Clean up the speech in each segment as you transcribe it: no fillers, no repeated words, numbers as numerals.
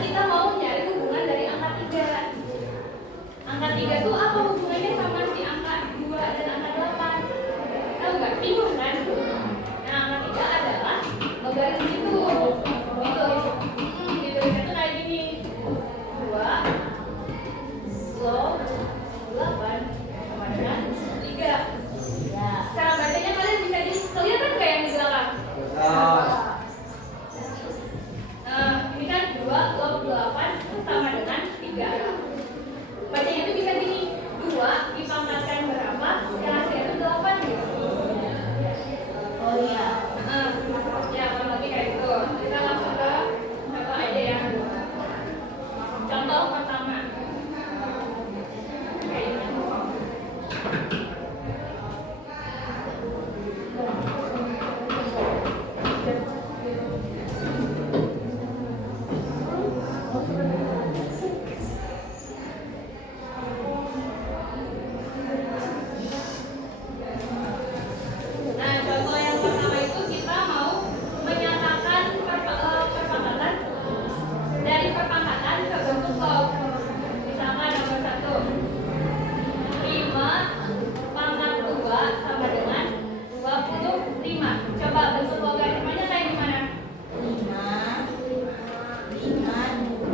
kita mau nyari hubungan dari angka 3. Angka 3 tuh apa hubungannya sama si angka 2 dan angka 8? Tahu nggak? Bingung kan? Nah, angka 3 adalah logaritma itu. Gitu. Ditulisnya tuh kayak gini. 2 log 8 sama dengan 3. Ya. Cara bacanya kalian bisa kelihatan nggak yang di belakang? Ini kan 2 log 8 sama dengan 3. Bacanya itu bisa gini, 2 dipangkatkan berapa, yang hasilnya itu 8 gitu. Oh iya. Ya, kalau lagi kayak gitu. Kita langsung ke contoh aja ya. Contoh pertama. Kayak gini. Nah, contoh yang pertama itu kita mau menyatakan perpangkatan dari perpangkatan ke bentuk log. Misalkan nomor 1, 5 pangkat 2 sama dengan 25. Coba bentuk logaritmanya kayak gimana? 5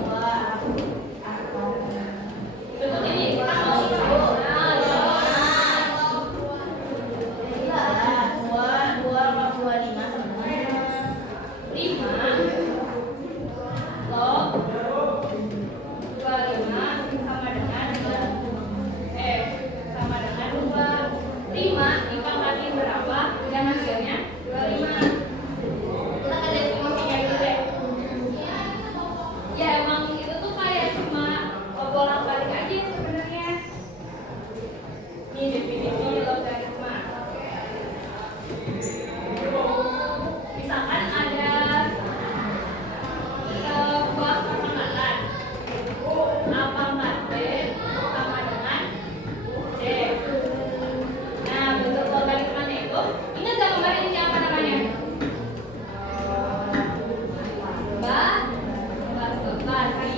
2 bentuk ini kita mau dipangkatin berapa dan hasilnya 25. Kita lihat definisinya dulu deh. Ya emang itu tuh kayak cuma bolak-balik aja sebenarnya. Ini definisi logaritma. Misalkan ada sebuah perpangkatan A pangkat B sama dengan C. Nah, bentuk logaritmanya itu, ingat gak kemarin ini apa namanya? Basuh.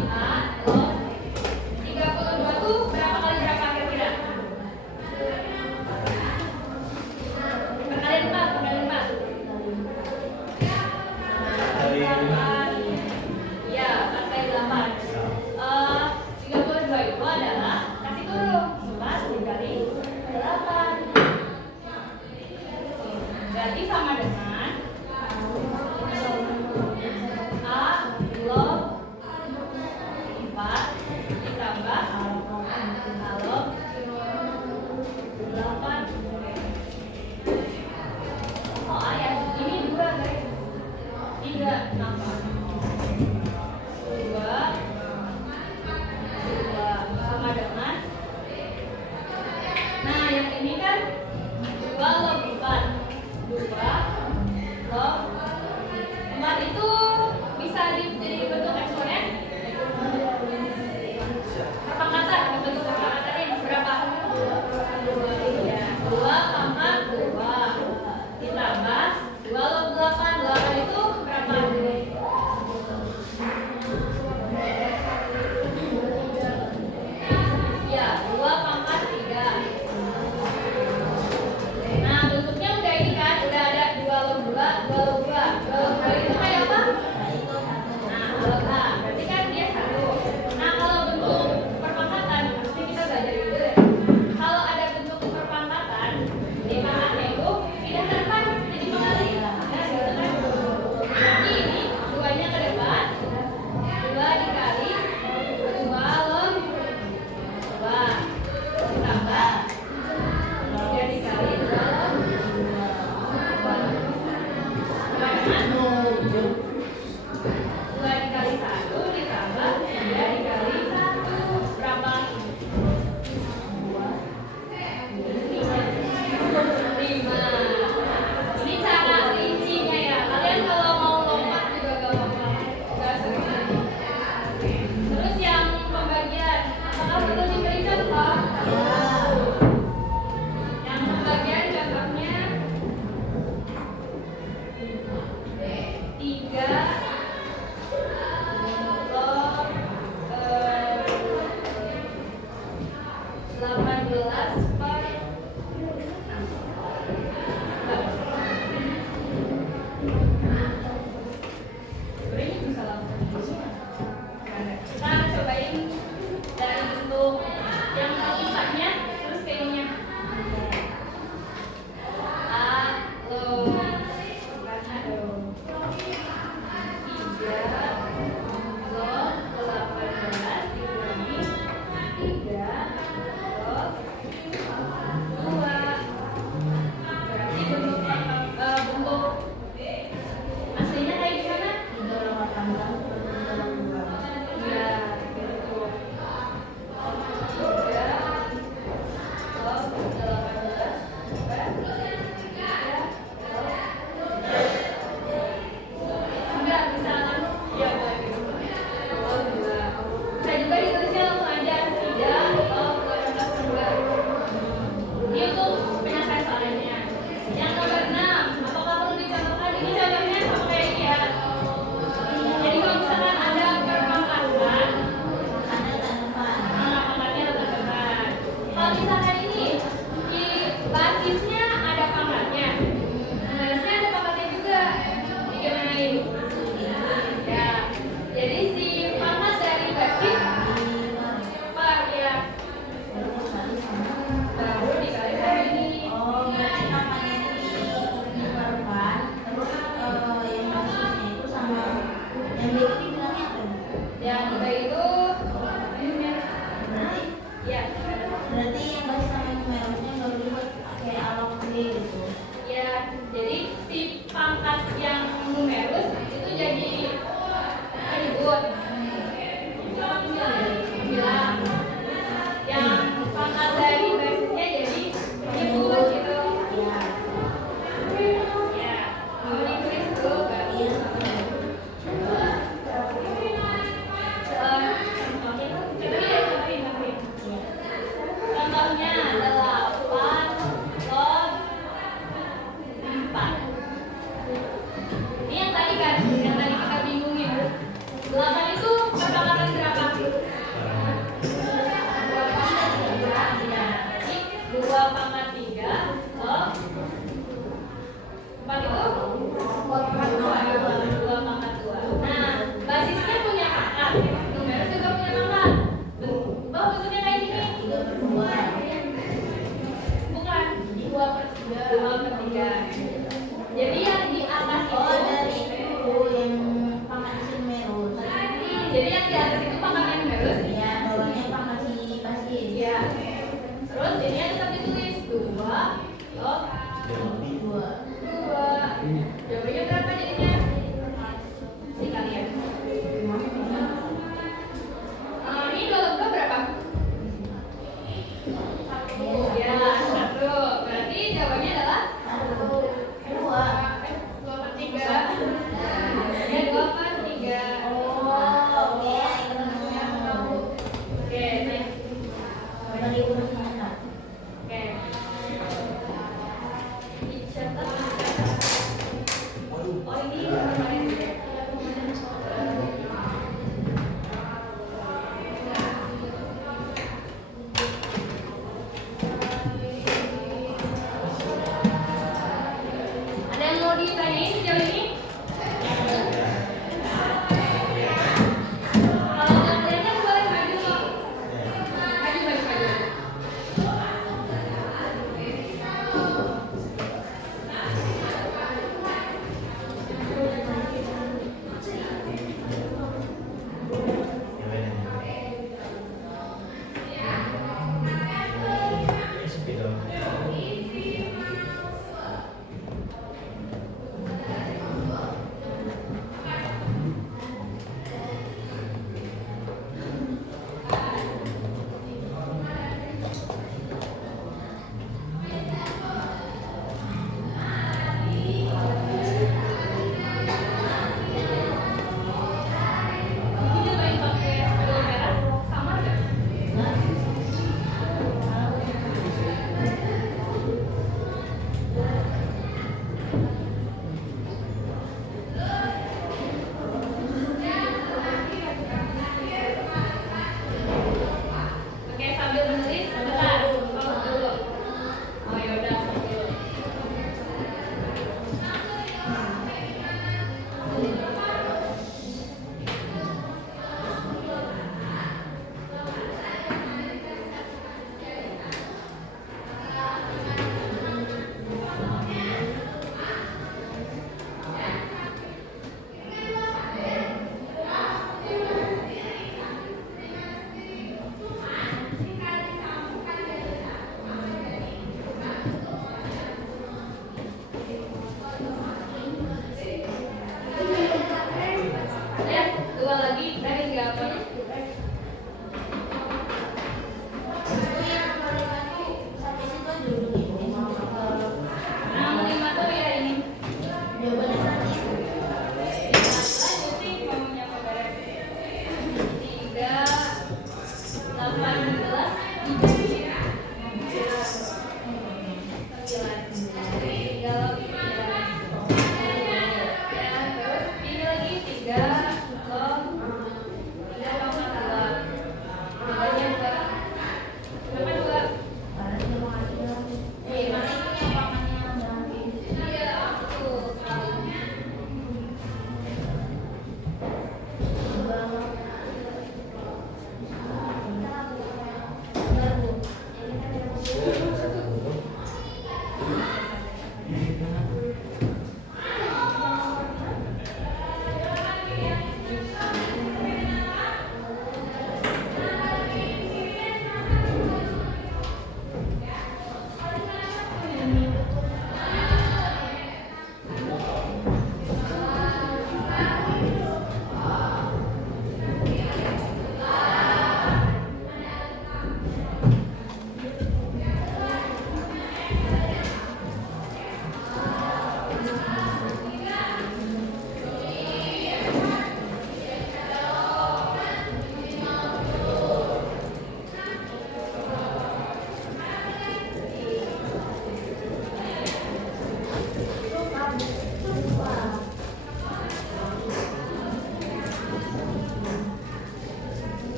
A log 32 tuh berapa kali berapa kira-kira? Perkalian 4, perkalian 4. Ya, 4 kali 8. 32 itu adalah kasih turun 4 dikali 8. Berarti sama dengan A log 4 ditambah A log 8. Oh ayat ini 2 guys. 3 apa? 2 sama dengan. Nah yang ini kan 2 log 4. 2 log 4 itu bisa jadi bentuk eksponen perpangkatan, bentuk perpangkatan ini berapa? 2 pangkat 2 ditambah 2 log 8. 8 itu berapa?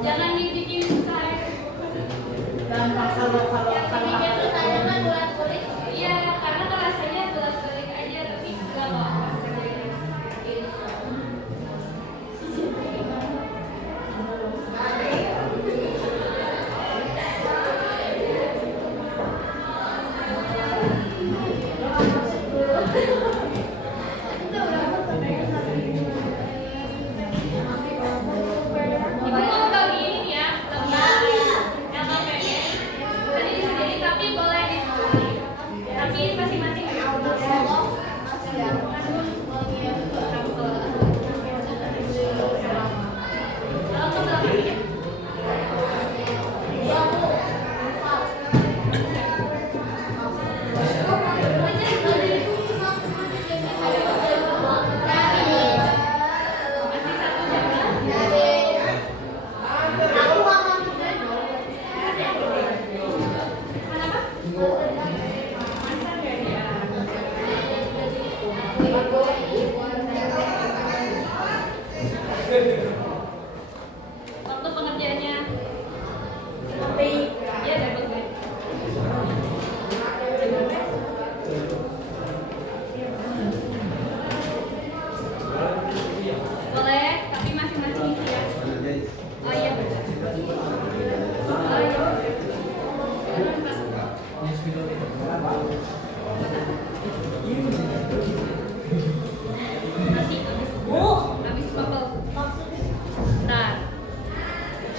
Jangan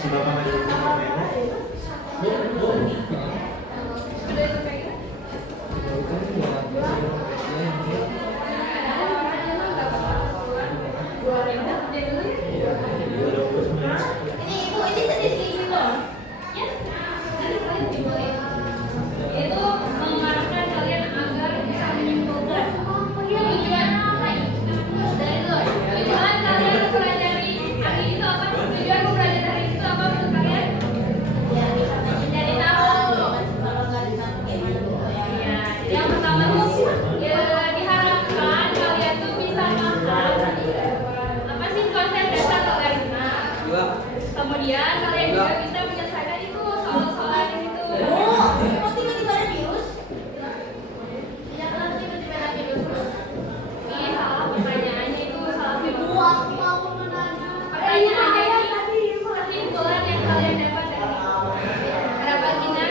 Udah itu pegang. Ini sedih loh. Ya, nanti kalian dimulai. Itu mengarahkan kalian agar bisa menyimpulkan tujuan dari itu. Tujuan kalian mempelajari hari itu apa? Tujuan mempelajari hari itu apa menurut kalian? Jadi tahu. Ya, yang pertama tuh diharapkan kalian tuh bisa paham apa sih konsep dasar logaritma. Kemudian kalian juga bisa menyelesaikan itu soal-soal di situ. Ini salah pertanyaannya itu salah membuat. Pertanyaannya ini kesimpulan yang kalian dapat dari berapa Gina?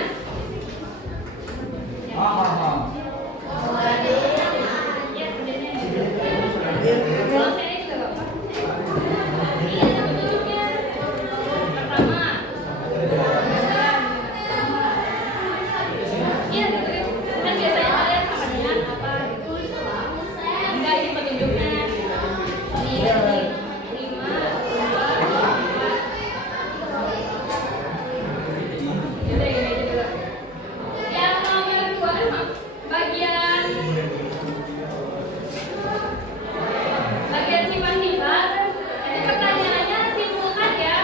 Ya, kalau saya juga Bapak. Ini ada petunjuknya. Pertama. Iya gitu ya. Kan biasanya kalian sama dengan apa gitu. Enggak, ini petunjuknya. Ini 5, 2, 4. Yaudah gini aja dulu. Yang nomor 2 emang bagian sifat-sifat. Itu pertanyaannya simpulkan ya.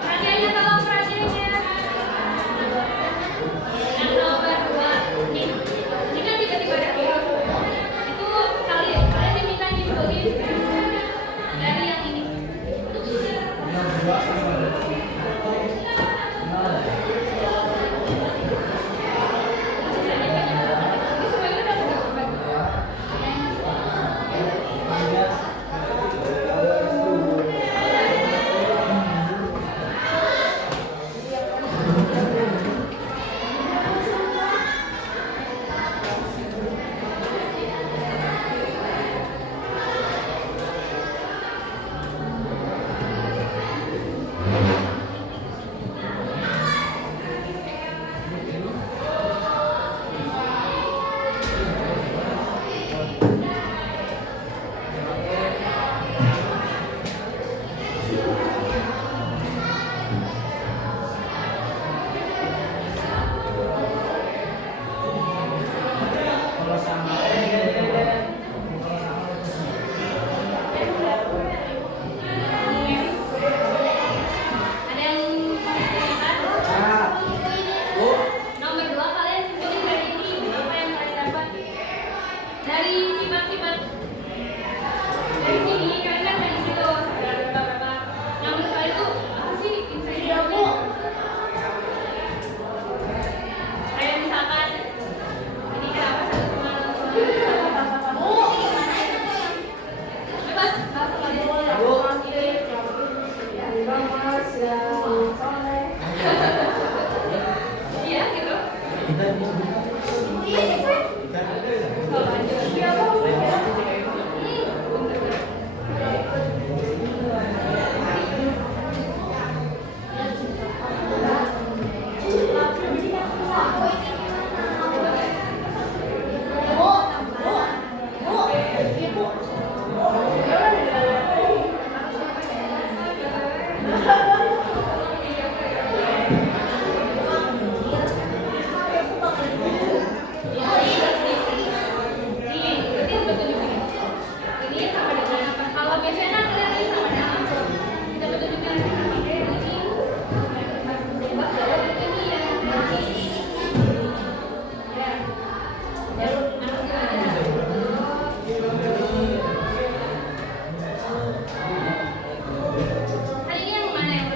Perhatiannya tolong perhatiannya. Yang nomor 2 nih. Jika tiba-tiba ada virus, itu kalian diminta nyimpulin dari yang ini. Sisanya banyak banget. Ini semuanya udah berbagi. Ada yang lihat? Nomor 2 kalian simpulin dari ini apa yang kalian dapat dari sifat-sifat. Dari sini kalian kan dari situ berapa. Yang menurut kalian tuh apa sih insight-nya? Kayak misalkan ini kenapa 1,0? Bebas, bahas kalian. Iya gitu. Oh, lanjut. Hari ini yang mana yang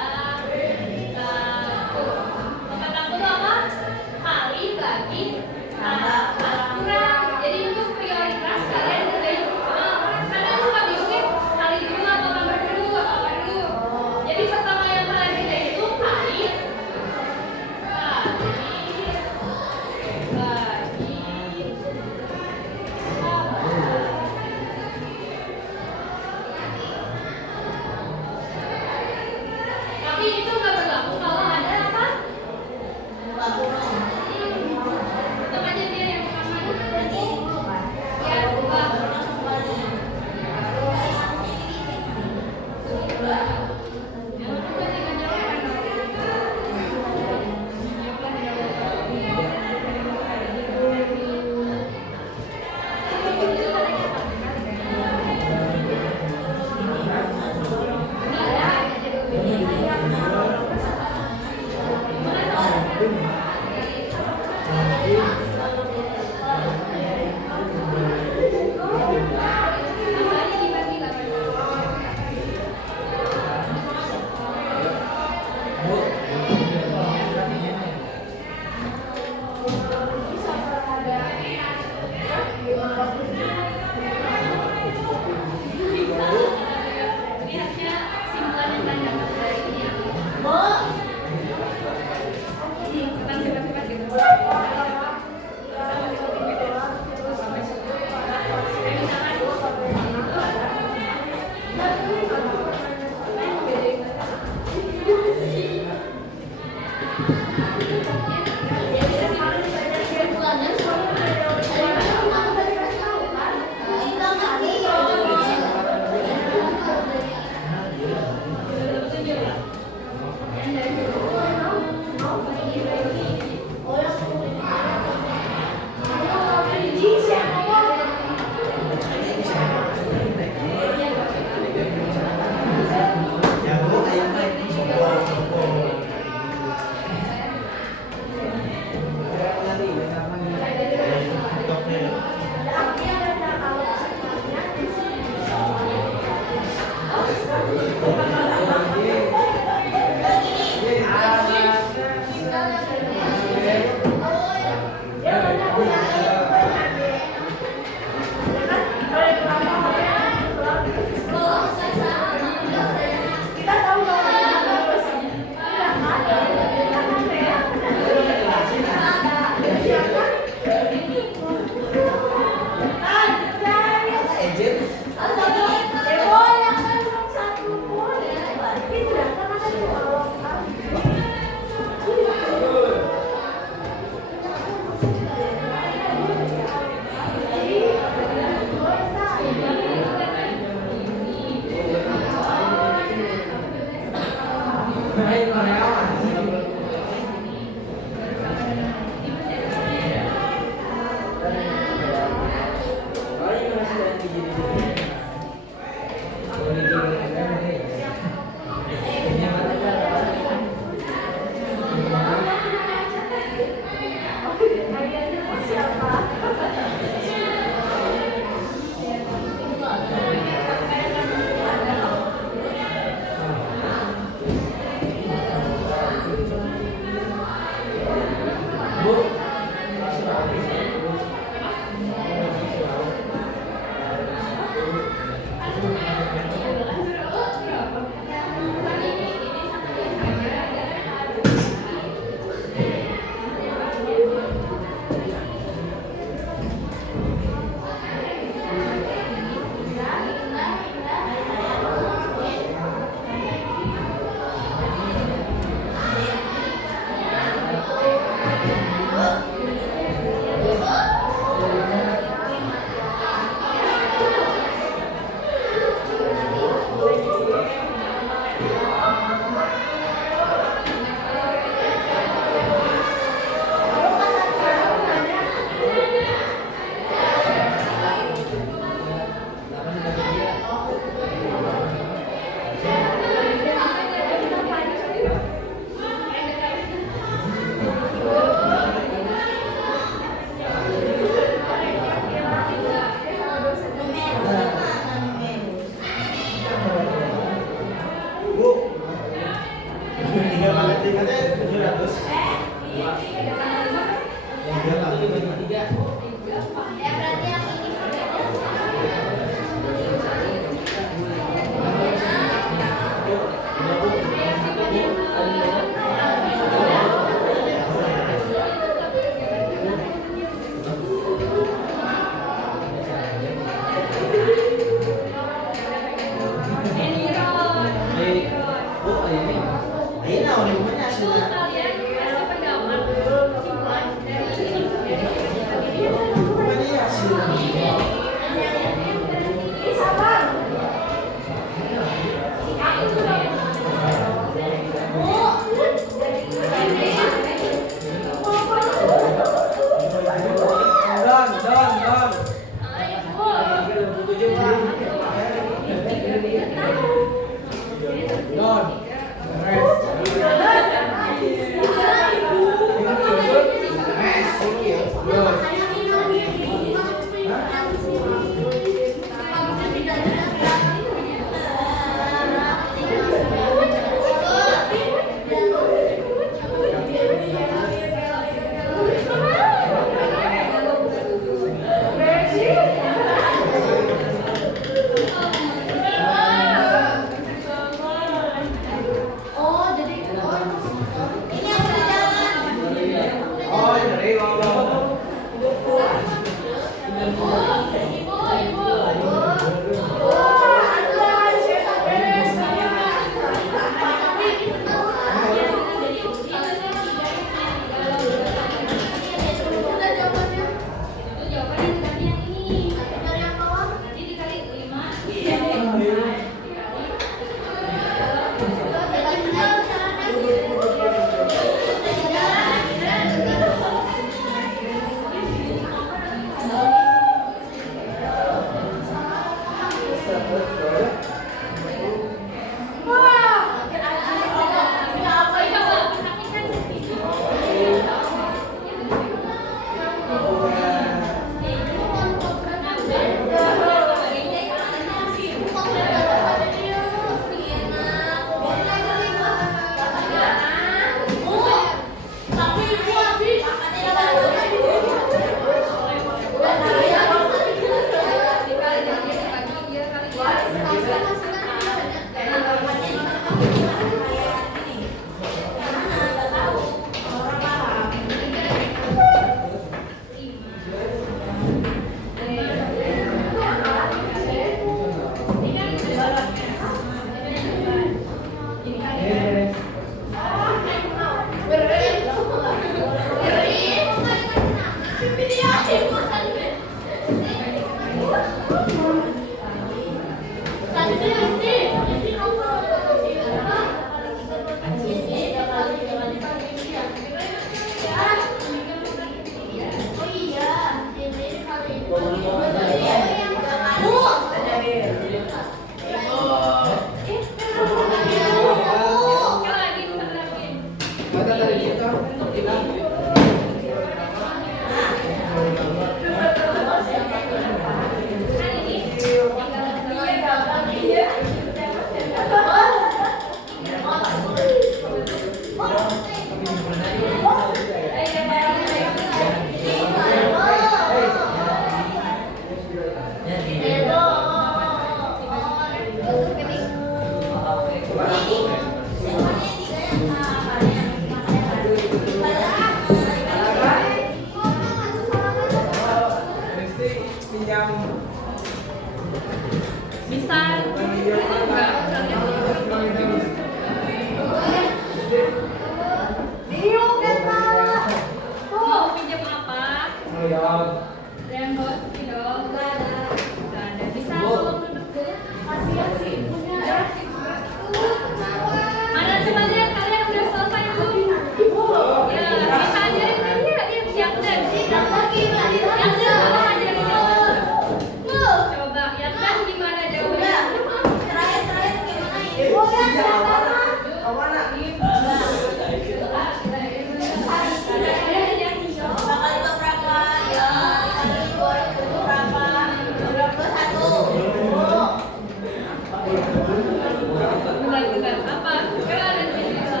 Bentar, apa? Kan ada jendela.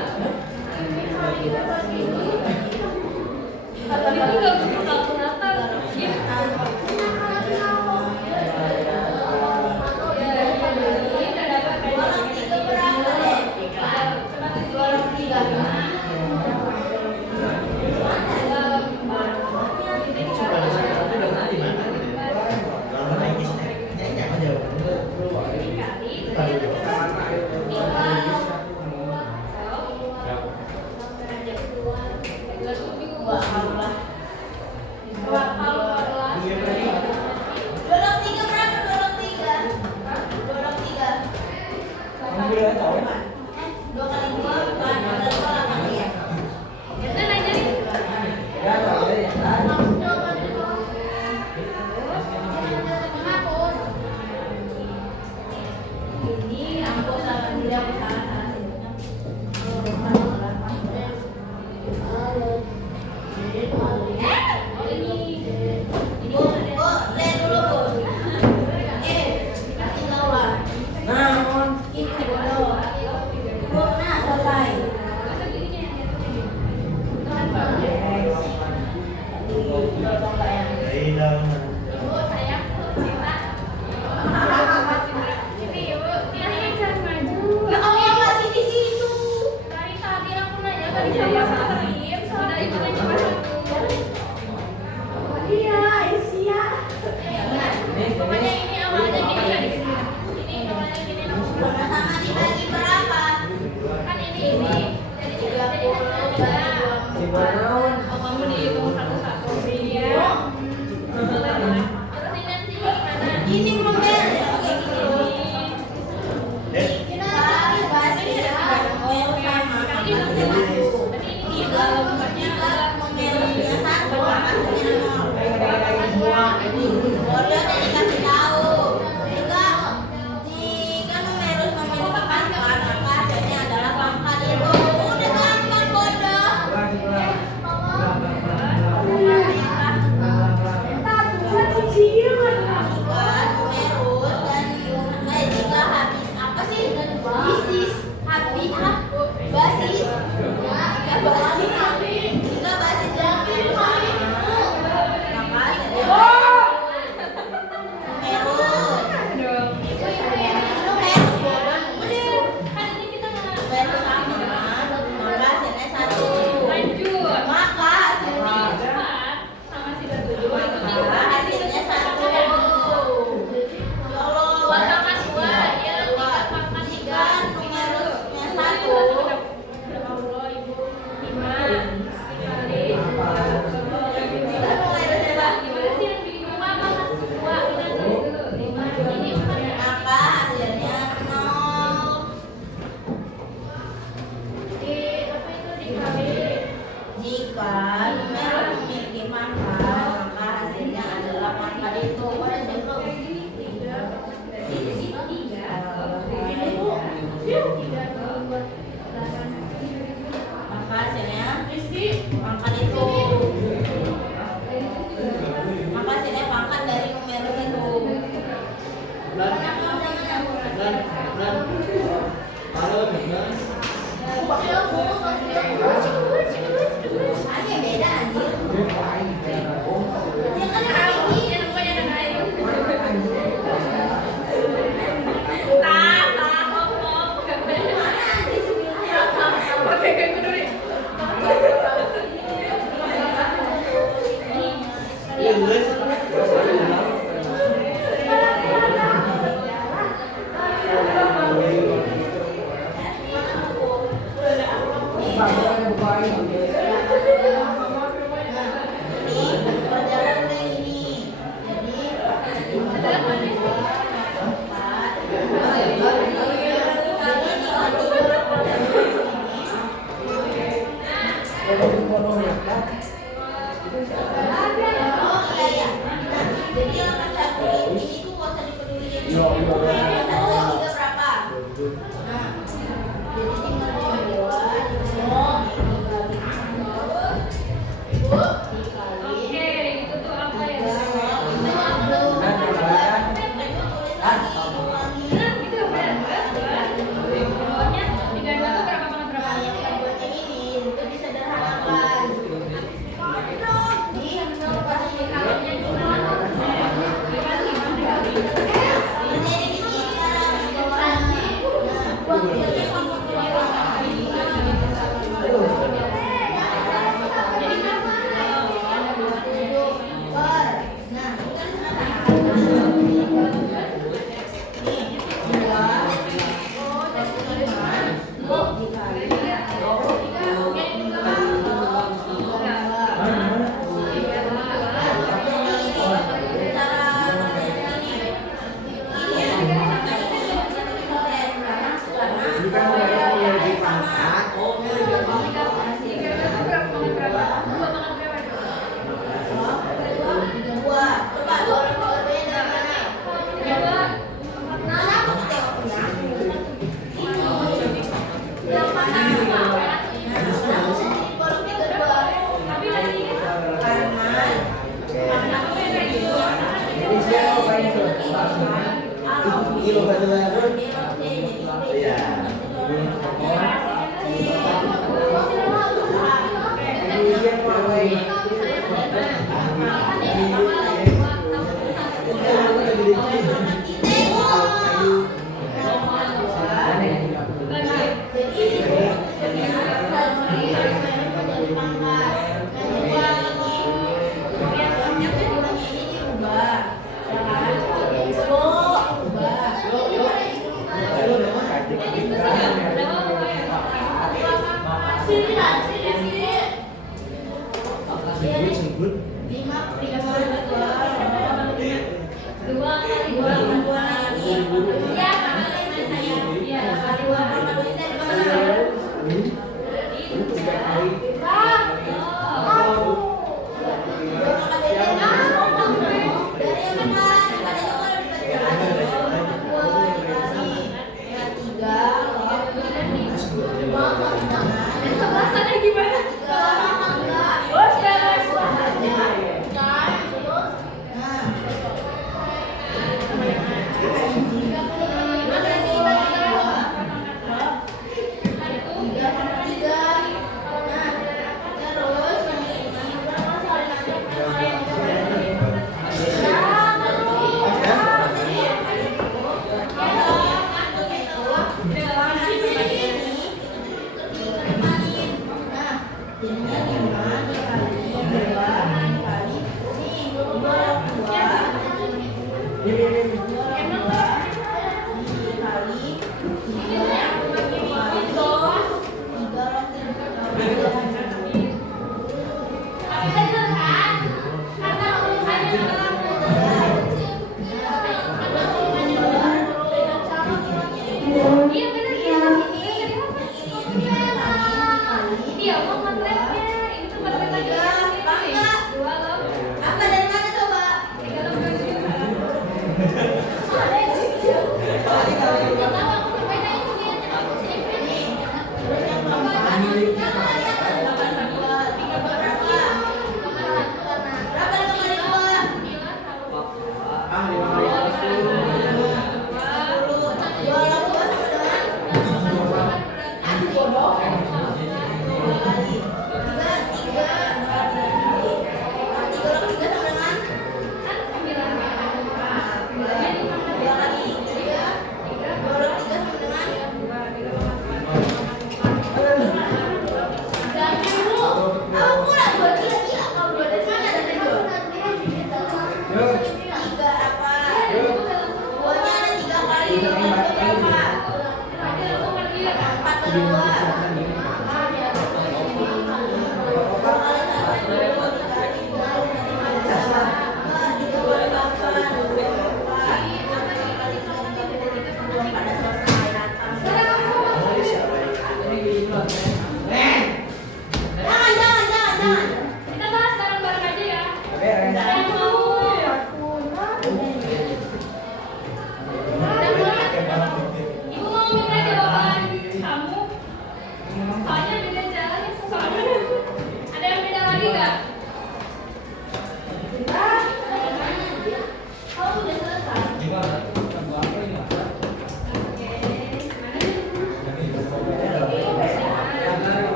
Ini nggak butuh kalkulator. Ya. Iya.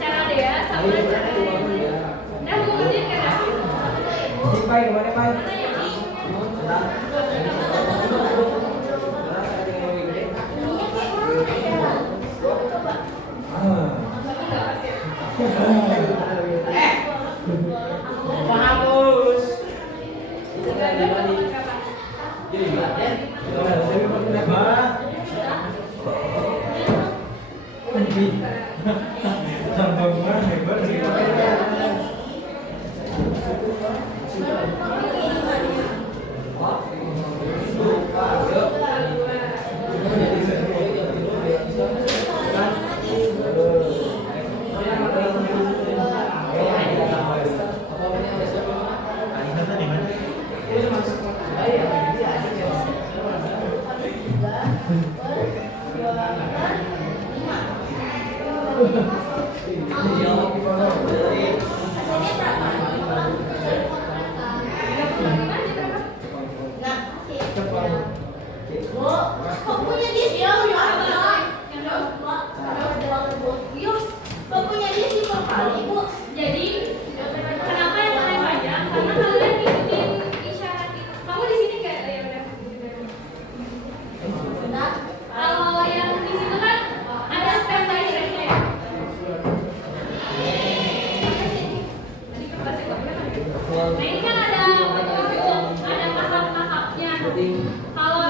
Cara dia sama aku ngerti kan? Pai kemana Pai? Hapus. Jadi kenapa yang paling banyak? Karena kalian ngikutin isyarat itu. Kamu di sini nggak? Ya udah. Kalau yang di situ kan ada step by stepnya ya. Nah ini kan ada petunjuk, ada tahap-tahapnya. Kalau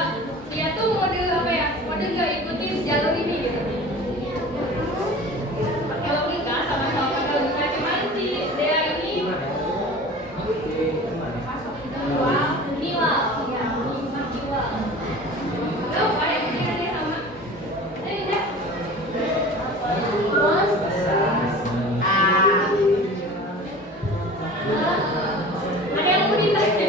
dia tuh mode apa ya? Mode nggak ikutin jalur ini gitu. Pakai logika sama-sama pakai logika, cuman si dia ini niwal, ya, niwal. Lo kayak dia sama. Ini deh. Ada yang mau ditanya?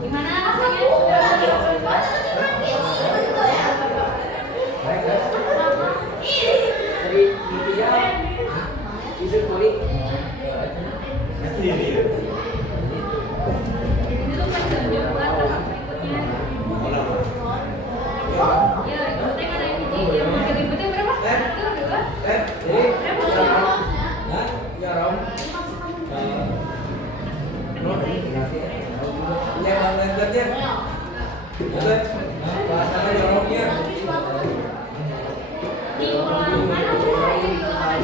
Gimana rasanya? Ini tuh petunjuk buat tahap berikutnya. Ya, ikutnya kan ada hiji, yang berikutnya berapa? Satu, dua. Diulang mana sih? Diulang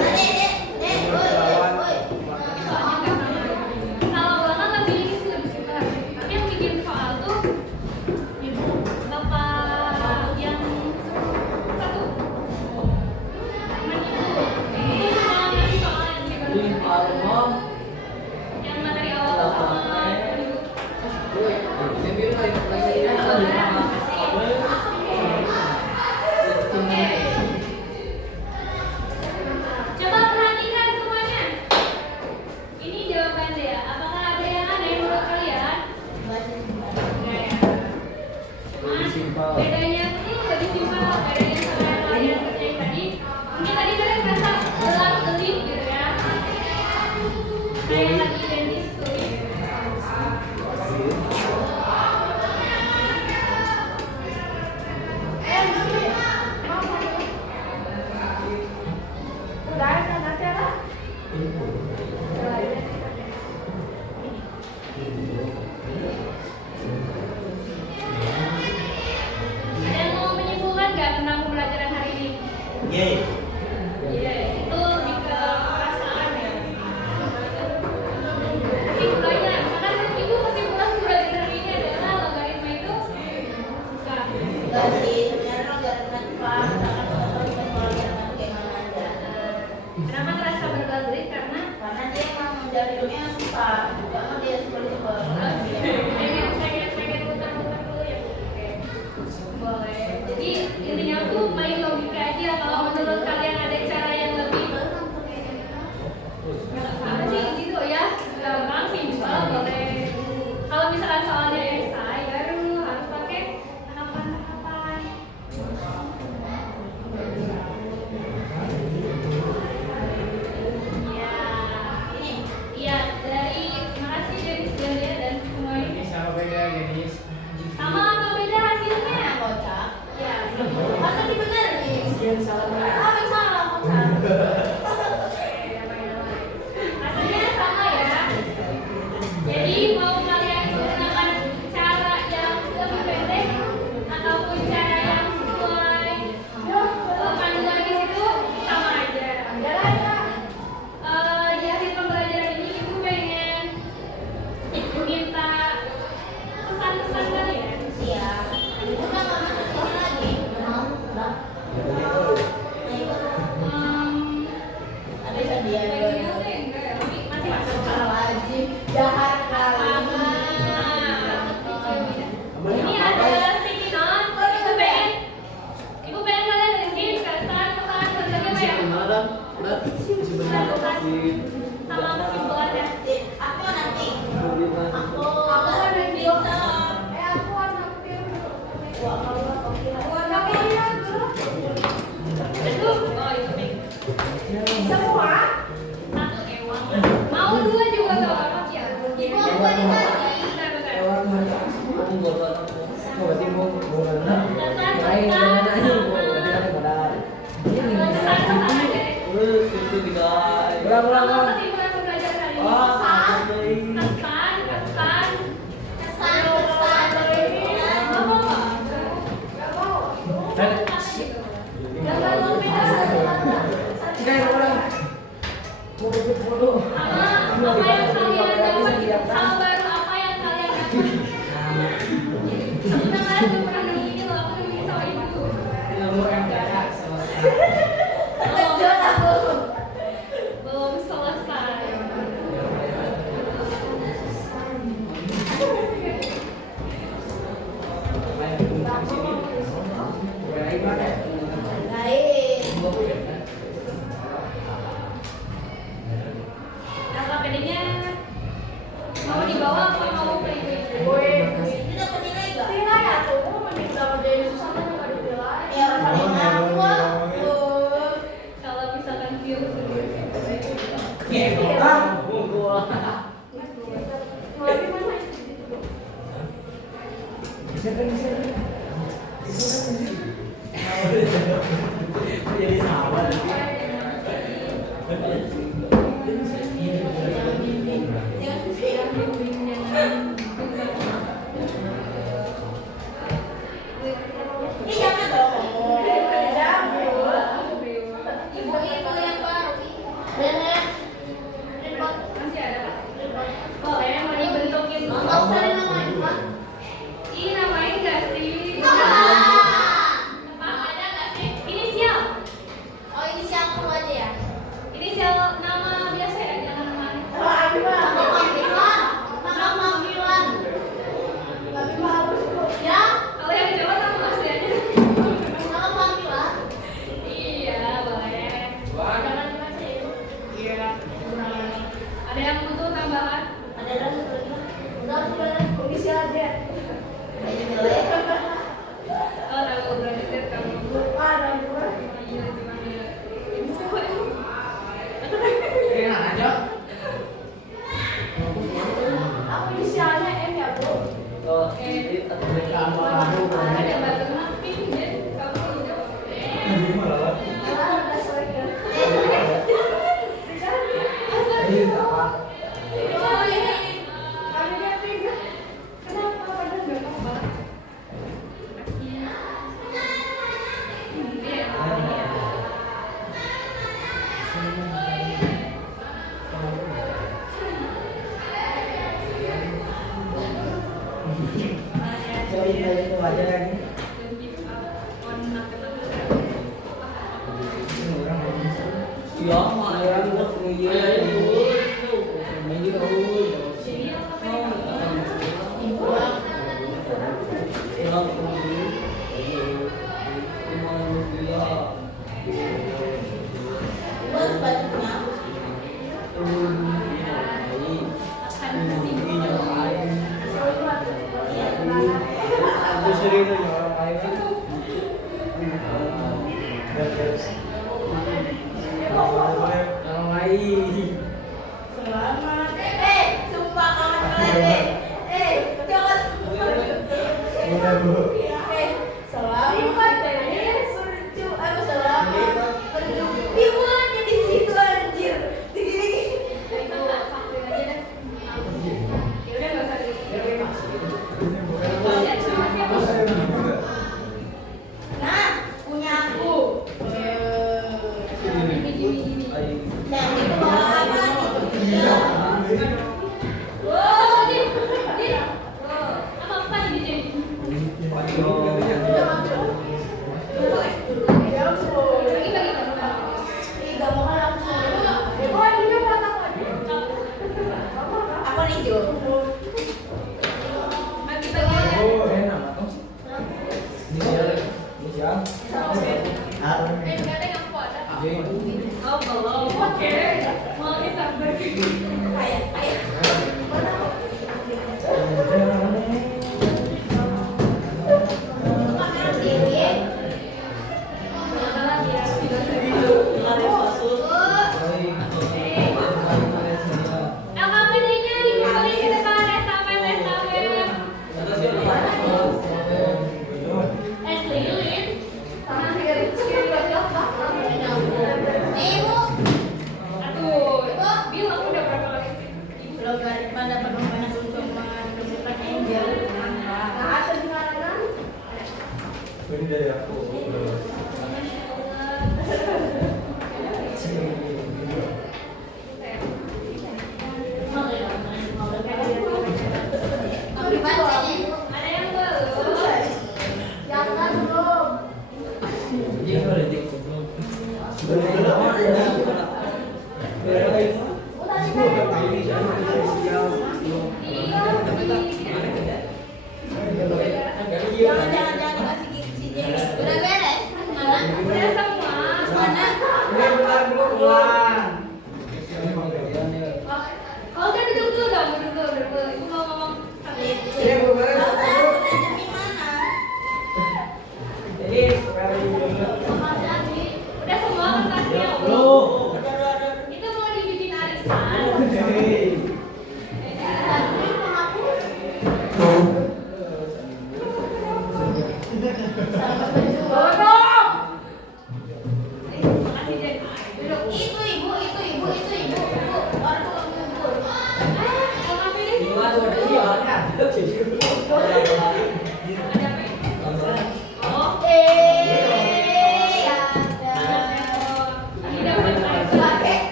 mana? Kalau ulangan lebih ini sih lebih simpel. Tapi yang bikin soal tuh bapak yang satu. Cuman itu cuma ngasih soal yang bagaimana? Yang materi awal sama minggu. Coba perhatikan semuanya. Ini jawaban dia. Apakah ada yang aneh menurut kalian? Enggak ya. Cuman bedanya lebih simpel. Bedanya sama yang kalian kerjain tadi. Mungkin tadi kalian merasa gelap-gelip gitu ya. Kayak lagi identis tuh. Ada yang mau menyimpulkan nggak tentang pembelajaran hari ini? Iya, itu lebih ke perasaan ya. Kesimpulannya, kan itu kesimpulan pembelajaran hari ini adalah logaritma itu susah. Enggak sih, sebenarnya logaritma jalan hidupnya susah. Jangan dia sebel-sebel. pengen utang-utang dulu ya. Oke. Boleh. Jadi intinya tuh main logika aja. Kalau menurut kalian ada cara yang lebih apa sih gitu ya? Gampang simpel boleh. Kalau misalkan soalnya esai baru harus pakai tahapan-tahapan. Iya, dari makasih dari segalanya dan semuanya. Ini sama beda jenis. Sama atau beda hasilnya? Kocak. Iya. Ah, tadi bener nih. Sekian salah. Ah, salah kocak. Hasilnya sama ya. Jadi mau kalian menggunakan cara yang lebih pendek ataupun cara yang sesuai panduan di situ sama aja. Di akhir pembelajaran ini ibu pengen minta pesan-pesan kali ya. Iya. Udah nggak masuk sini lagi. Udah. Ada sedia. Pengennya sih enggak ya, tapi masih masuk. Wajib. Jahat kali. Ini ada sticky note. Ibu pengen kalian dengerin kesan pesan kerjanya apa ya? Sama kesimpulannya. Aku nanti. Aku nanti. bisa. Aku warna biru. Warna biru. Itu, oh itu nih. Semua. Satu ewang. Mau dua juga gak apa-apa sih ya. Ibu aku dikasih. Bentar. Lewat mana? Oh, berarti mau mana? Pesan, Lain pesan, mana ini? sama. Berarti ada modal. Ini. Pesan aja deh. Ulang. Sama kesimpulan pembelajaran hari ini. Kesan. Kesan. Gak apa-apa. Gambar lo beda. Oke, ulang. Mau ikut foto. Sama apa yang kalian dapat, sama baru apa yang kalian dapat. Sebenarnya kalian belum pernah nemu ini loh, aku nemu sama ibu. Ilmu yang biasa. Terkejut aku. Belum selesai. Baik. LKPD-nya mau dibawa apa mau play-play? Ini dapat nilai gak? Nilai ya tuh. Mending dapat dari susah kan nggak dinilai. Ya orang paling aku. Kalau misalkan view Jadi sahabat. Ini jangan dong. Ibu-ibu yang baru. Bener. masih ada Pak? Boleh mau dibentukin Nggak usah dinamain, Pak. Ih, namain gak sih? Pak, ada gak sih? Inisial? Oh, ini siapa aja ya? Inisial nama biasa ya, jangan nama aneh. Nama panggilan. Nama panggilan. Ya, Kalau yang Jawa nama asli aja. nama panggilan. Iya, boleh. Jangan dikasih. Iya. Ada yang butuh tambahan? Ada lagi. Udah, komisi aja. Ayo, boleh. Oh, tahu berarti kamu. Ada. Iya, gimana ya? Ini siapa ya? Enak aja. Aku inisialnya M ya, Bu. Ada batu napin, ya? Kamu hijau. Udah sore ya. Ini apa? Oh, ini. Kenapa? Padahal nggak apa-apa. Iya. Jadi itu aja lagi. Iya, malah buat Kalau lain. Selamat. Sumpah kawan kalian. Jangan. Udah, Bu. Selamat. Selamat. Dimana di situ anjir. Itu faktor aja deh. Ya udah nggak usah Nah, punya aku. Nah, itu bawa apa nih? Wow, Din. Apa nih jadi? Apa nih, Jo? Bagi-bagi aja. Enak tuh. Ini siang. Nggak ada yang aku ada. Oh, belum. Oke. Mau disabar. Kayak. Kamera TV. Masalah dia tidak LKPD-nya dikumpulin di depan restaurant. Es lilin. Nih, Bu. Aduh, bilang udah berapa kali? Belum daripada penumpang cuma menemukan angel. Nah, ada di mana? Ini dari aku. Di mana nih? Ada yang belum? Jangan belum. Iya, udah dik.